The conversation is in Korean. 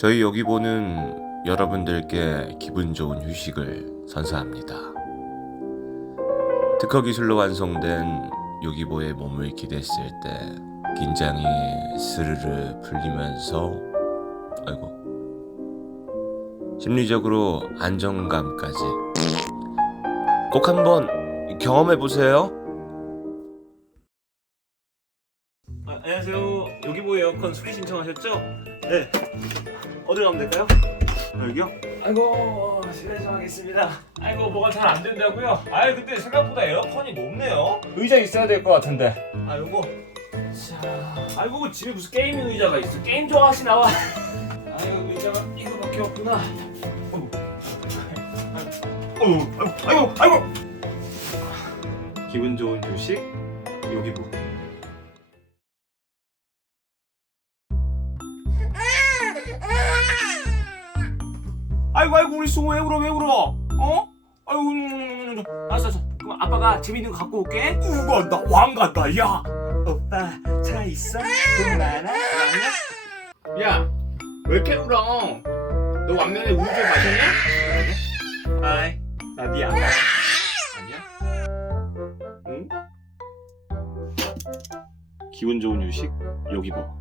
저희 여기 보는 여러분들께 기분 좋은 휴식을 선사합니다. 특허 기술로 완성된 요기보의 몸을 기댔을 때 긴장이 스르르 풀리면서 아이고 심리적으로 안정감까지 꼭 한번 경험해 보세요. 아, 안녕하세요. 여기보 에어컨 수리 신청하셨죠? 네. 어디로 가면 될까요? 아, 여기요? 아이고 실례하겠습니다. 아이고 뭐가 잘 안 된다고요? 아이 근데 생각보다 에어컨이 높네요. 의자 있어야 될 것 같은데. 아 요거. 자, 아이고 집에 무슨 게이밍 의자가 있어? 게임 좋아하시나 봐. 아이고 의자가 이거밖에 없구나. 아이고, 아이고, 아이고, 아이고. 기분 좋은 휴식 여기보. 아이고 아이고 우리 승우 왜 울어 왜 울어 어? 아이고 음, 음, 음, 알았어 알았어 그럼 아빠가 재밌는 거 갖고 올게 우와 나왕 같다 야 오빠 차 있어? 돈 많아? 많아? 야 왜 이렇게 울어 너 왕년에 우유 좀 마셨냐? 아이 나네 아빠 아니야? 응? 기분 좋은 휴식 여기 봐